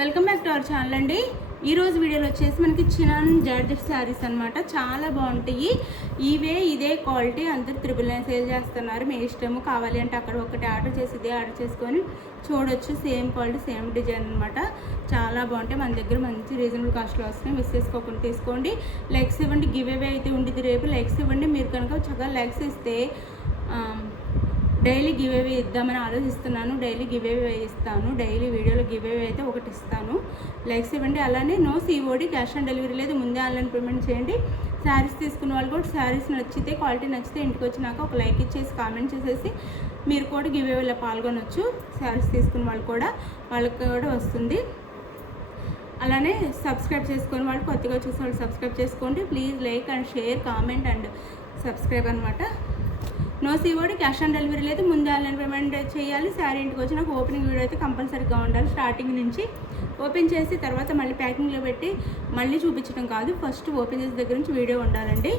Welcome back to our channel అండి. ఈరోజు వీడియోలో వచ్చేసి మనకి చినాన్ జార్జెట్ శారీస్ అనమాట. చాలా బాగుంటాయి. ఇదే క్వాలిటీ అందరు 999 సేల్ చేస్తున్నారు. మీ ఇష్టము. కావాలి అంటే అక్కడ ఒకటి ఆర్డర్ చేసి ఇదే ఆర్డర్ చేసుకొని చూడొచ్చు. సేమ్ క్వాలిటీ సేమ్ డిజైన్ అనమాట. చాలా బాగుంటాయి. మన దగ్గర మంచి రీజనబుల్ కాస్ట్లో వస్తున్నాయి. మిస్ చేసుకోకుండా తీసుకోండి. లైక్స్ ఇవ్వండి. గివ్ అవే అయితే ఉండేది రేపు. లైక్స్ ఇవ్వండి. మీరు కనుక చక్కగా లైక్స్ ఇస్తే డైలీ గివ్ అవే ఇద్దామని ఆలోచిస్తున్నాను. డైలీ గివ్ అవే ఇస్తాను. డైలీ వీడియోలో గివ్ అవే అయితే ఒకటి ఇస్తాను. లైక్స్ ఇవ్వండి. అలానే no COD, cash on delivery లేదు. ముందే ఆన్లైన్ పేమెంట్ చేయండి. శారీస్ తీసుకున్న వాళ్ళు కూడా శారీస్ నచ్చితే, క్వాలిటీ నచ్చితే ఇంటికి వచ్చినాక ఒక లైక్ ఇచ్చేసి కామెంట్ చేసేసి మీరు కూడా గివ్ అవేలో పాల్గొనవచ్చు. శారీస్ తీసుకున్న వాళ్ళు కూడా వాళ్ళకి కూడా వస్తుంది. అలానే సబ్స్క్రైబ్ చేసుకుని వాళ్ళు కొత్తగా చూసే వాళ్ళు సబ్స్క్రైబ్ చేసుకోండి. Please like and share, comment and subscribe అనమాట. No COD, cash on delivery లేదు. ముందు ఆన్లైన్ పేమెంట్ చేయాలి. శారీ ఇంటికి వచ్చి నాకు ఓపెనింగ్ వీడియో అయితే కంపల్సరీగా ఉండాలి. స్టార్టింగ్ నుంచి ఓపెన్ చేసి తర్వాత మళ్ళీ ప్యాకింగ్లో పెట్టి మళ్ళీ చూపించడం కాదు. ఫస్ట్ ఓపెన్ చేసే దగ్గర నుంచి వీడియో ఉండాలండి.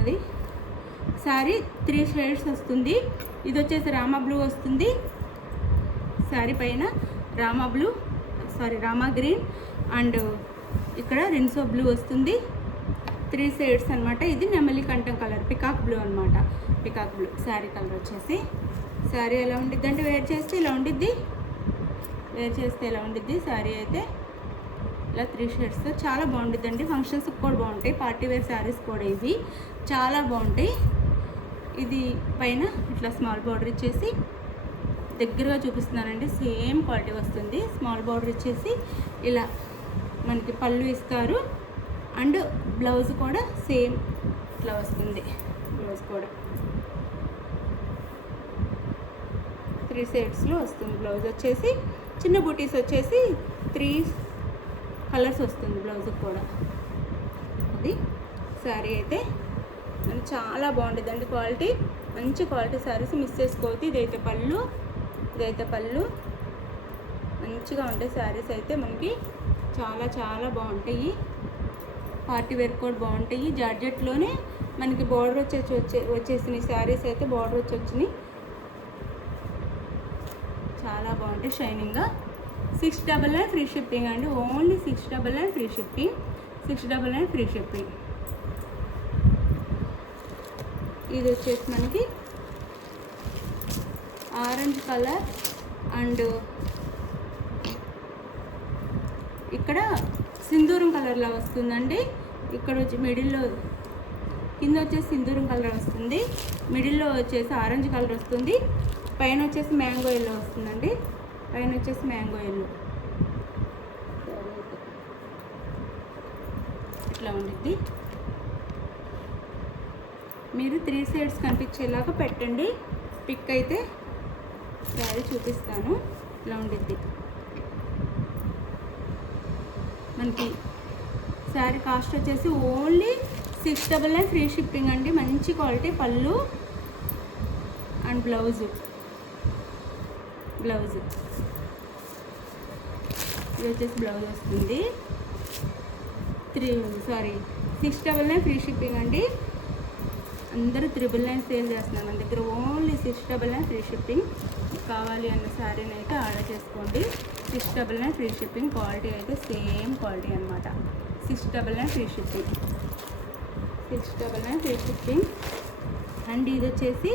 అది శారీ 3 షేడ్స్ వస్తుంది. ఇది వచ్చేసి రామా బ్లూ వస్తుంది. శారీ పైన రామా గ్రీన్ అండ్ ఇక్కడ రిన్సో బ్లూ వస్తుంది. 3 షేడ్స్ అనమాట. ఇది నెమలి కంఠం కలర్, పికాక్ బ్లూ అనమాట. పికాక్ బ్లూ శారీ కలర్ వచ్చేసి. శారీ ఎలా ఉండిద్ది అంటే వేర్ చేస్తే ఇలా ఉండిద్ది. శారీ అయితే ఇలా 3 షేడ్స్తో చాలా బాగుండిద్దండి. ఫంక్షన్స్కి కూడా బాగుంటాయి. పార్టీ వేర్ శారీస్ కూడా ఇవి చాలా బాగుంటాయి. ఇది పైన ఇట్లా స్మాల్ బార్డర్ ఇచ్చేసి దగ్గరగా చూపిస్తున్నానండి. సేమ్ క్వాలిటీ వస్తుంది. స్మాల్ బార్డర్ ఇచ్చేసి ఇలా మనకి పళ్ళు ఇస్తారు. అండ్ బ్లౌజ్ కూడా సేమ్ ఇట్లా వస్తుంది. బ్లౌజ్ కూడా 3 షేడ్స్లో వస్తుంది. బ్లౌజ్ వచ్చేసి చిన్న బూటీస్ వచ్చేసి 3 కలర్స్ వస్తుంది బ్లౌజ్ కూడా. అది శారీ అయితే చాలా బాగుంటుందండి. క్వాలిటీ మంచి క్వాలిటీ శారీస్ మిస్ చేసుకోవద్దు. ఇదైతే పళ్ళు మంచిగా ఉంటాయి. శారీస్ అయితే మనకి చాలా చాలా బాగుంటాయి. పార్టీ వేర్ కూడా బాగుంటాయి. జార్జెట్లోనే మనకి బార్డర్ వచ్చేసినాయి. శారీస్ అయితే బార్డర్ వచ్చినాయి. చాలా బాగుంటాయి షైనింగ్గా. 699 ఫ్రీ షిప్పింగ్ అండి. Only 699 free shipping. 699 free shipping. ఇది వచ్చేసి మనకి ఆరెంజ్ కలర్ అండ్ ఇక్కడ సింధూరం కలర్లా వస్తుందండి. ఇక్కడ వచ్చి మిడిల్లో కింద వచ్చేసి సింధూరం కలర్ వస్తుంది. మిడిల్లో వచ్చేసి ఆరెంజ్ కలర్ వస్తుంది. పైన వచ్చేసి మ్యాంగో ఎల్లో వస్తుందండి. ఇట్లా ఉండిద్ది. మీరు 3 షేడ్స్ కనిపించేలాగా పెట్టండి. పిక్ అయితే శారీ చూపిస్తాను. ఇట్లా ఉండిద్ది. మనకి శారీ కాస్ట్ వచ్చేసి ఓన్లీ 699 ఫ్రీ షిప్పింగ్ అండి. మంచి క్వాలిటీ పళ్ళు అండ్ బ్లౌజ్ ఇది వచ్చేసి బ్లౌజ్ వస్తుంది. 699 ఫ్రీ షిప్పింగ్ అండి. అందరూ 999 సేల్ చేస్తున్నారు. మన దగ్గర ఓన్లీ 699 ఫ్రీ షిప్పింగ్. కావాలి అన్న శారీని అయితే ఆర్డర్ చేసుకోండి. 699 ఫ్రీ షిప్పింగ్. క్వాలిటీ అయితే సేమ్ క్వాలిటీ అనమాట. 699 ఫ్రీ షిప్పింగ్. అండ్ ఇది వచ్చేసి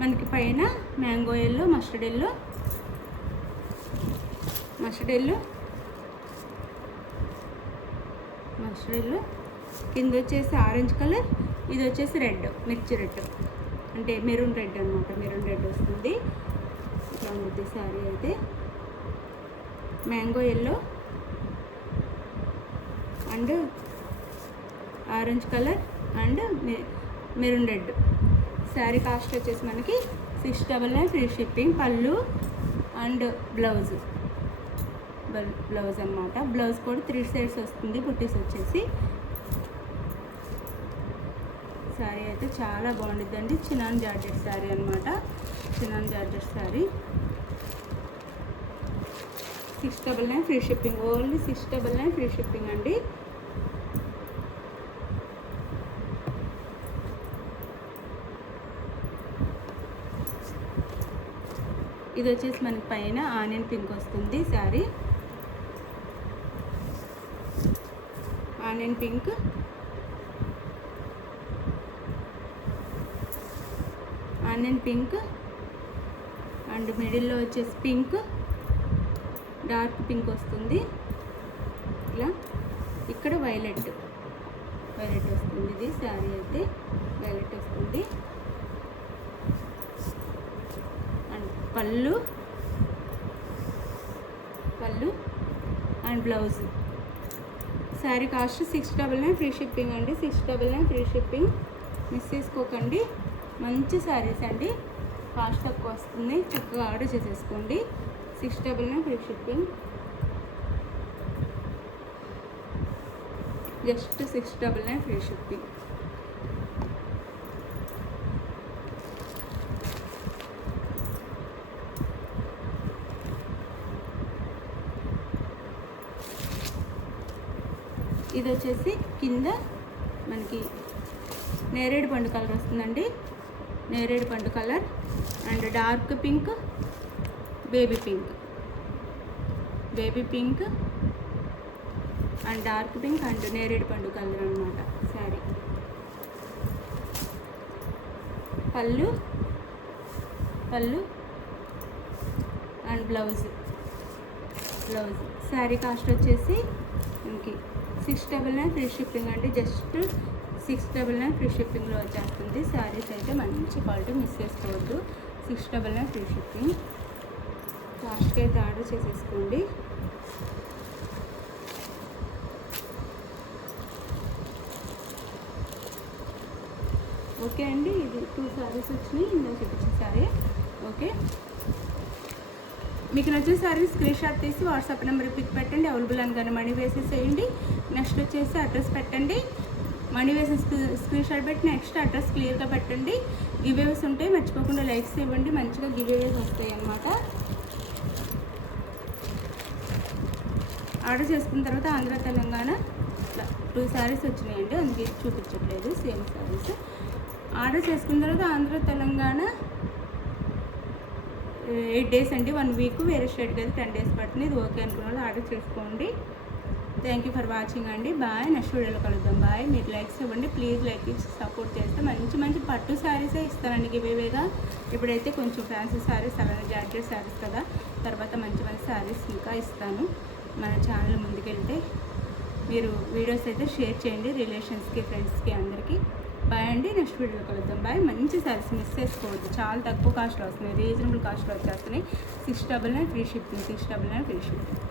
మనకి పైన మ్యాంగో ఎల్లో, మస్టర్డ్ ఎల్లో కింద వచ్చేసి ఆరెంజ్ కలర్. ఇది వచ్చేసి రెడ్, మిర్చి రెడ్ అంటే మెరూన్ రెడ్ అనమాట. మెరూన్ రెడ్ వస్తుంది. ఇట్లా ఉంటుంది శారీ అయితే. Mango yellow and orange colour and maroon red. Sari cost వచ్చేసి మనకి 699 ఫ్రీ షిప్పింగ్. పళ్ళు అండ్ బ్లౌజ్ అనమాట. బ్లౌజ్ కూడా 3 షేడ్స్ వస్తుంది. బుట్టీస్ వచ్చేసి. శారీ అయితే చాలా బాగుంటుందండి. చినాన్ జార్జెట్ శారీ అనమాట. 699 free shipping. Only 699 free shipping అండి. ఇది వచ్చేసి మనకి పైన ఆనియన్ పింక్ వస్తుంది sari. Onion pink, onion pink and మిడిల్లో వచ్చేసి పింక్, డార్క్ పింక్ వస్తుంది. ఇట్లా ఇక్కడ వైలెట్ వస్తుంది. ఇది శారీ అయితే వైలెట్ వస్తుంది. అండ్ పళ్ళు and blouse. Sari cost 699 free shipping అండి. 699 ఫ్రీ షిప్పింగ్, మిస్ చేసుకోకండి. మంచి శారీస్ అండి, కాస్ట్ తక్కువ వస్తుంది, చక్కగా ఆర్డర్ చేసేసుకోండి. 699 free shipping, just 699 free shipping. ఇది వచ్చేసి కింద మనకి నేరేడు పండు కలర్ వస్తుందండి. నేరేడు పండు colour and dark pink, baby pink and dark pink and నేరేడు పండు కలర్ అన్నమాట శారీ. పళ్ళు అండ్ బ్లౌజ్. శారీ కాస్ట్ వచ్చేసి మనకి 699 ఫ్రీ షిప్పింగ్ అండి. జస్ట్ 699 ఫ్రీ షిప్పింగ్లో వచ్చేస్తుంది. శారీస్ అయితే మంచి క్వాలిటీ, మిస్ చేసుకోవద్దు. 699 ఫ్రీ షిప్పింగ్, కాస్ట్కి అయితే ఆర్డర్ చేసేసుకోండి. ఓకే అండి, ఇది 2 శారీస్ వచ్చినాయి. ఇందులో చూపించిన శారీ. ఓకే, మీకు నచ్చిన శారీ స్క్రీన్ షాట్ తీసి వాట్సాప్ నెంబర్ పిక్ పెట్టండి. అవైలబుల్ అనగానే మనీ వేసేసేయండి. నెక్స్ట్ వచ్చేసి అడ్రస్ పెట్టండి. మనీ వేసి స్క్రీన్ షాట్ పెట్టి నెక్స్ట్ అడ్రస్ క్లియర్గా పెట్టండి. గివేవేస్ ఉంటాయి, మర్చిపోకుండా లైక్స్ ఇవ్వండి. మంచిగా గివేవేస్ వస్తాయి అన్నమాట. ఆర్డర్ చేసుకున్న తర్వాత ఆంధ్ర తెలంగాణ 2 శారీస్ వచ్చినాయండి, అందుకే చూపించట్లేదు. సేమ్ శారీస్ ఆర్డర్ చేసుకున్న తర్వాత ఆంధ్ర తెలంగాణ 8 డేస్ అండి, 1 వీక్. వేరే స్టేట్కి అయితే 10 డేస్ పడుతుంది. ఇది ఓకే అనుకున్న వాళ్ళు ఆర్డర్ చేసుకోండి. థ్యాంక్ యూ ఫర్ వాచింగ్ అండి. బాయ్. నెక్స్ట్ వీడియోలో కలుద్దాం. బాయ్. మీరు లైక్స్ ఇవ్వండి ప్లీజ్. లైక్ ఇచ్చి సపోర్ట్ చేస్తే మంచి పట్టు శారీసే ఇస్తానండి గివేవేగా. ఇప్పుడైతే కొంచెం ఫ్యాన్సీ శారీస్, అలానే జాకెట్ శారీస్ కదా, తర్వాత మంచి శారీస్ ఇంకా ఇస్తాను. మన ఛానల్ ముందుకెళ్తే మీరు వీడియోస్ అయితే షేర్ చేయండి రిలేషన్స్కి, ఫ్రెండ్స్కి, అందరికీ. బాయ్ అండి. నెక్స్ట్ వీడియోలో కలుద్దాం. బాయ్. మంచి శారీస్ మిస్ చేసుకోవద్దు, చాలా తక్కువ కాస్ట్లో వస్తున్నాయి, రీజనబుల్ కాస్ట్లో వచ్చేస్తున్నాయి. 699 ఫ్రీ షిప్పింగ్.